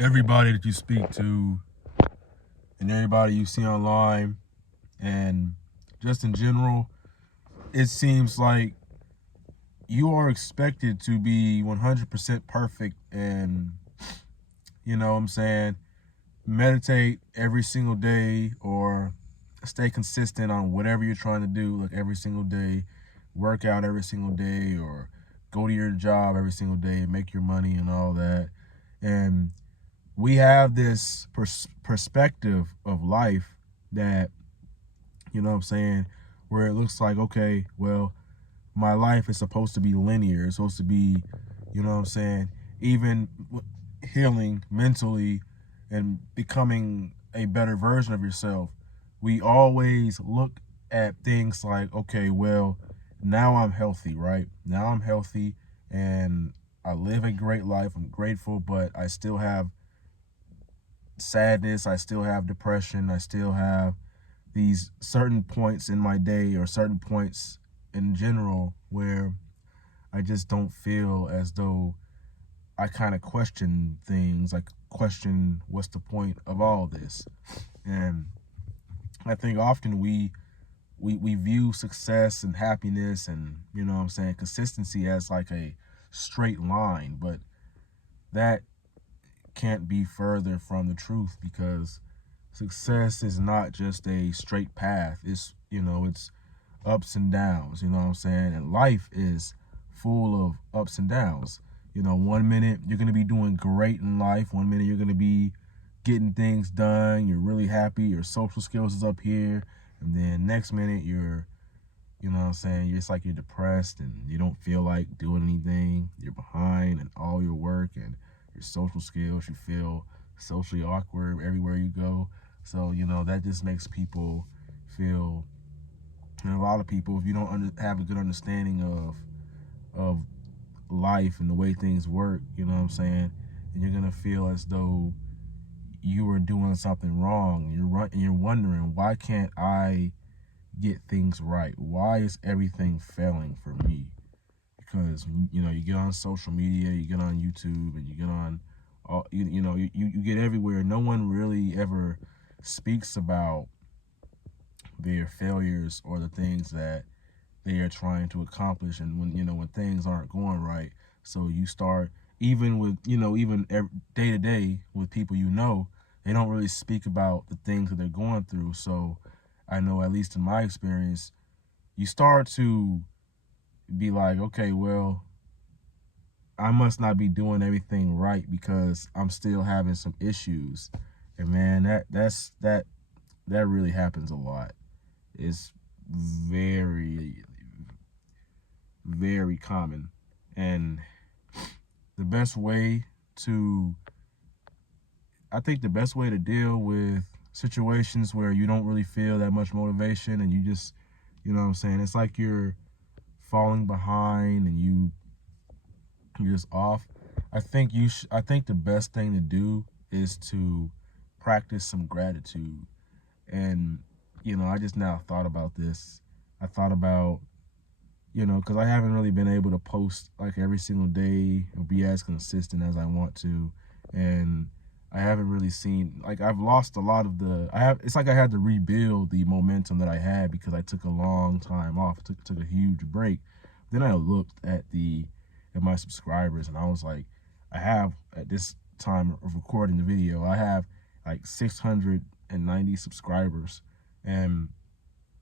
everybody that you speak to and everybody you see online and just in general, it seems like you are expected to be 100% perfect and, you know what I'm saying, meditate every single day or stay consistent on whatever you're trying to do, like every single day, work out every single day or go to your job every single day, make your money and all that. And we have this perspective of life that, you know what I'm saying, where it looks like, okay, well, my life is supposed to be linear. It's supposed to be, you know what I'm saying, even healing mentally and becoming a better version of yourself. We always look at things like, okay, well, now I'm healthy, right? Now I'm healthy and I live a great life. I'm grateful, but I still have sadness. I still have depression. I still have these certain points in my day or certain points in general where I just don't feel as though I kind of question things, like question what's the point of all this. And I think often we view success and happiness and, you know what I'm saying, consistency as like a straight line, but that can't be further from the truth because success is not just a straight path. It's, you know, it's ups and downs, you know what I'm saying? And life is full of ups and downs. You know, one minute you're going to be doing great in life. One minute you're going to be getting things done. You're really happy. Your social skills is up here. And then next minute you're, you know what I'm saying? It's like you're depressed and you don't feel like doing anything. You're behind in all your work and your social skills. You feel socially awkward everywhere you go. So, you know, that just makes people feel, and a lot of people, if you don't have a good understanding of life and the way things work, you know what I'm saying, and you're gonna feel as though you are doing something wrong. You're wondering, why can't I get things right? Why is everything failing for me? Because, you know, you get on social media, you get on YouTube, and you get on all, you know, you get everywhere. No one really ever speaks about their failures or the things that they are trying to accomplish, and when, you know, when things aren't going right. So you start, even with, you know, even day to day with people, you know, they don't really speak about the things that they're going through. So I know, at least in my experience, you start to be like, okay, well, I must not be doing everything right because I'm still having some issues. And man, that really happens a lot. It's very, very common. And the best way to, I think the best way to deal with situations where you don't really feel that much motivation and you just, you know what I'm saying, it's like you're falling behind and you're just off. I think the best thing to do is to practice some gratitude. And, you know, I just now thought about this. I thought about, you know, because I haven't really been able to post like every single day or be as consistent as I want to. And I haven't really seen, like, I've lost a lot of it's like I had to rebuild the momentum that I had because I took a long time off, took a huge break. Then I looked at my subscribers and I was like, I have, at this time of recording the video, I have like 690 subscribers. And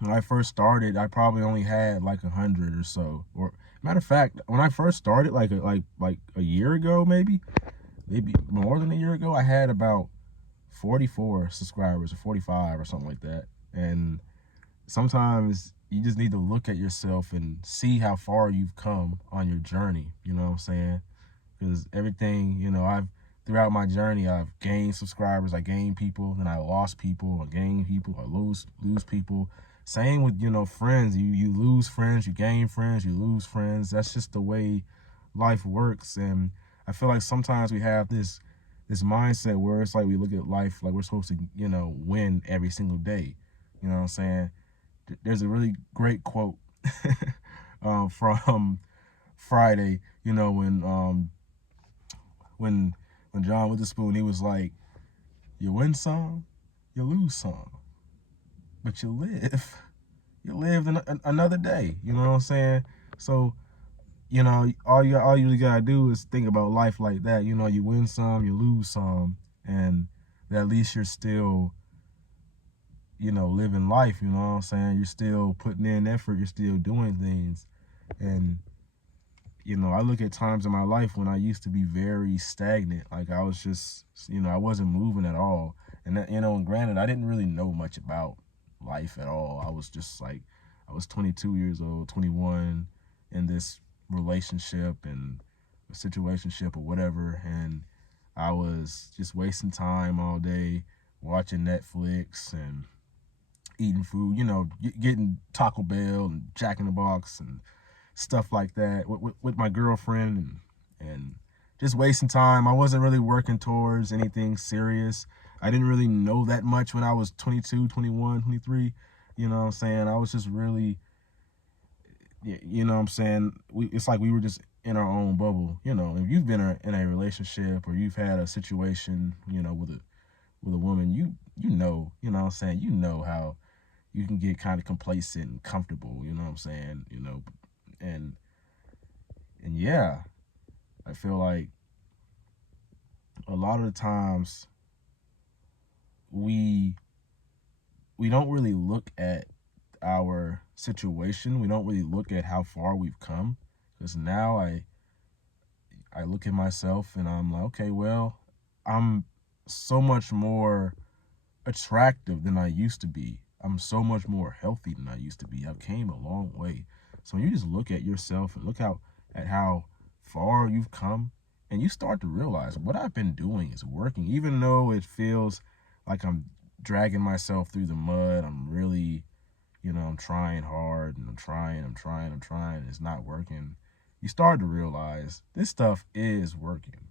when I first started, I probably only had like 100 or so. Or matter of fact, when I first started, like a year ago, maybe more than a year ago, I had about 44 subscribers or 45 or something like that. And sometimes you just need to look at yourself and see how far you've come on your journey. You know what I'm saying? Because everything, you know, throughout my journey, I've gained subscribers, I gained people, then I lost people, I gain people, I lose people. Same with, you know, friends. You lose friends, you gain friends, you lose friends. That's just the way life works. And I feel like sometimes we have this mindset where it's like we look at life like we're supposed to, you know, win every single day. You know what I'm saying? There's a really great quote from Friday, you know, when when John Witherspoon, he was like, you win some, you lose some, but you live. You live another day. You know what I'm saying? So, all you really gotta do is think about life like that. You win some, you lose some, and at least you're still, living life. You know what I'm saying? You're still putting in effort. You're still doing things, and I look at times in my life when I used to be very stagnant. Like I was just, I wasn't moving at all. And that, and granted, I didn't really know much about life at all. I was just like, I was 22 years old, 21 in this relationship and a situationship or whatever. And I was just wasting time all day watching Netflix and eating food, getting Taco Bell and Jack in the Box and stuff like that with my girlfriend and just wasting time. I wasn't really working towards anything serious. I didn't really know that much when I was 22, 21, 23. You know what I'm saying? I was just really, you know what I'm saying? It's like we were just in our own bubble. If you've been in a relationship or you've had a situation, with a woman, you know what I'm saying? You know how you can get kind of complacent and comfortable, you know what I'm saying? And and yeah, I feel like a lot of the times we don't really look at our situation. We don't really look at how far we've come. Because now I look at myself and I'm like, okay, well, I'm so much more attractive than I used to be. I'm so much more healthy than I used to be. I've came a long way. So when you just look at yourself and look at how far you've come, and you start to realize what I've been doing is working, even though it feels like I'm dragging myself through the mud. I'm really, I'm trying hard and I'm trying. It's not working. You start to realize this stuff is working.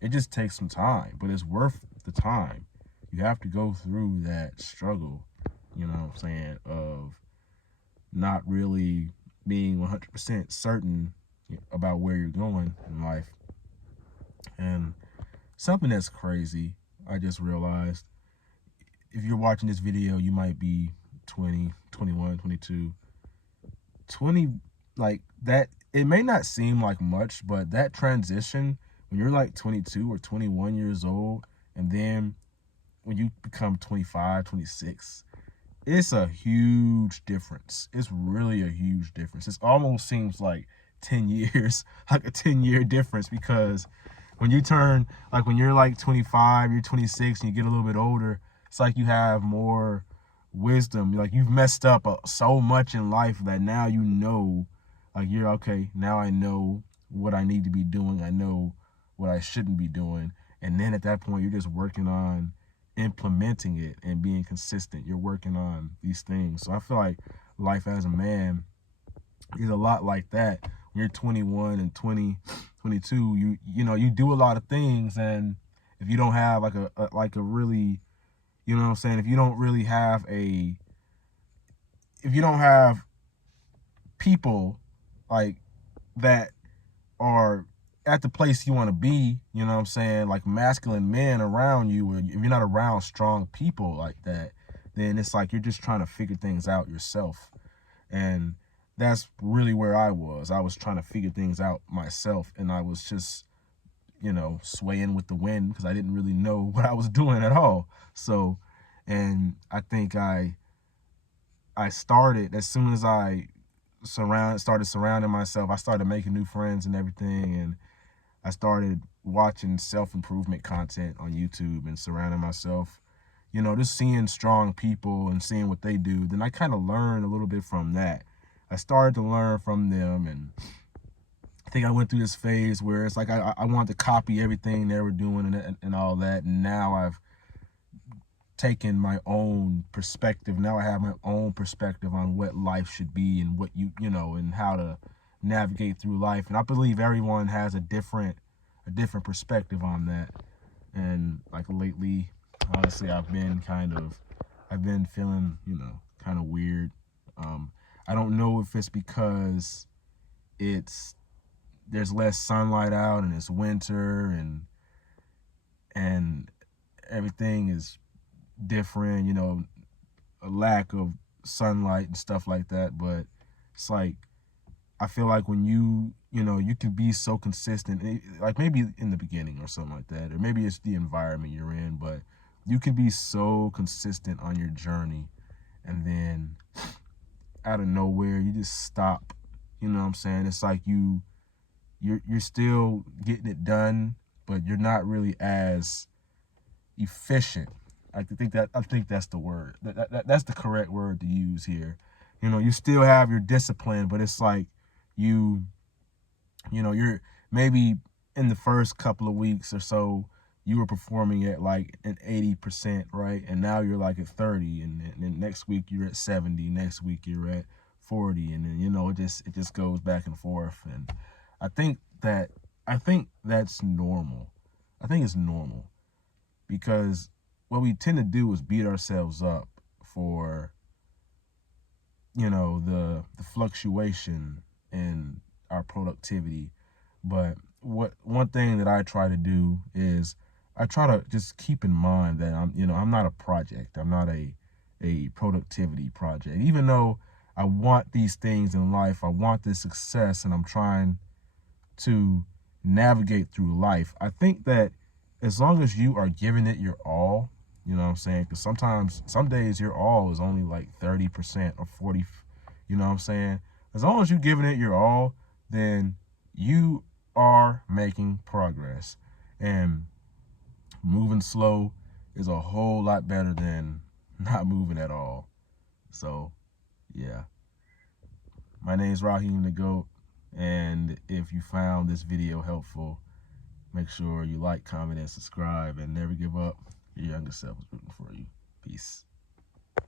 It just takes some time, but it's worth the time. You have to go through that struggle, you know what I'm saying, of not really being 100% certain about where you're going in life. And something that's crazy, I just realized, if you're watching this video, you might be 20, 21, 22, 20, like that. It may not seem like much, but that transition when you're like 22 or 21 years old, and then when you become 25, 26, it's a huge difference. It's really a huge difference. It almost seems like 10 years, like a 10-year difference, because when you turn, like when you're like 25, you're 26, and you get a little bit older, it's like you have more wisdom. Like you've messed up so much in life that now like you're okay, now I know what I need to be doing. I know what I shouldn't be doing. And then at that point, you're just working on implementing it and being consistent. You're working on these things. So I feel like life as a man is a lot like that. When you're 21 and 20, 22, you do a lot of things, and if you don't have like a really, you know what I'm saying, if you don't really have if you don't have people like that are at the place you want to be, you know what I'm saying, like masculine men around you, or if you're not around strong people like that, then it's like you're just trying to figure things out yourself. And that's really where I was. I was trying to figure things out myself, and I was just, swaying with the wind because I didn't really know what I was doing at all. So, and I think I started as soon as I started surrounding myself. I started making new friends and everything, and I started watching self-improvement content on YouTube and surrounding myself, just seeing strong people and seeing what they do. Then I kind of learned a little bit from that. I started to learn from them, and I think I went through this phase where it's like I wanted to copy everything they were doing and all that. And now I've taken my own perspective. Now I have my own perspective on what life should be and what and how to navigate through life. And I believe everyone has a different perspective on that. And like lately, honestly, I've been feeling, kind of weird. I don't know if it's because there's less sunlight out and it's winter, and and everything is different, you know, a lack of sunlight and stuff like that. But it's like, I feel like when you know, you can be so consistent, like maybe in the beginning or something like that, or maybe it's the environment you're in, but you can be so consistent on your journey, and then out of nowhere you just stop. You know what I'm saying? It's like you're still getting it done, but you're not really as efficient. I think that's the word. That's the correct word to use here. You know, you still have your discipline, but it's like you you know, you're maybe in the first couple of weeks or so, you were performing at like an 80%, right? And now you're like at 30, and then next week you're at 70, next week you're at 40, and then, you know, it just goes back and forth. And I think that I think that's normal. I think it's normal because what we tend to do is beat ourselves up for, you know, the fluctuation in our productivity. But one thing that I try to do is I try to just keep in mind that I'm not a project. I'm not a productivity project. Even though I want these things in life, I want this success, and I'm trying to navigate through life. I think that as long as you are giving it your all, you know what I'm saying? Because sometimes, some days, your all is only like 30% or 40. You know what I'm saying? As long as you're giving it your all, then you are making progress. And moving slow is a whole lot better than not moving at all. So, yeah. My name is Raheem the GOAT. And if you found this video helpful, make sure you like, comment, and subscribe, and never give up. Your younger self.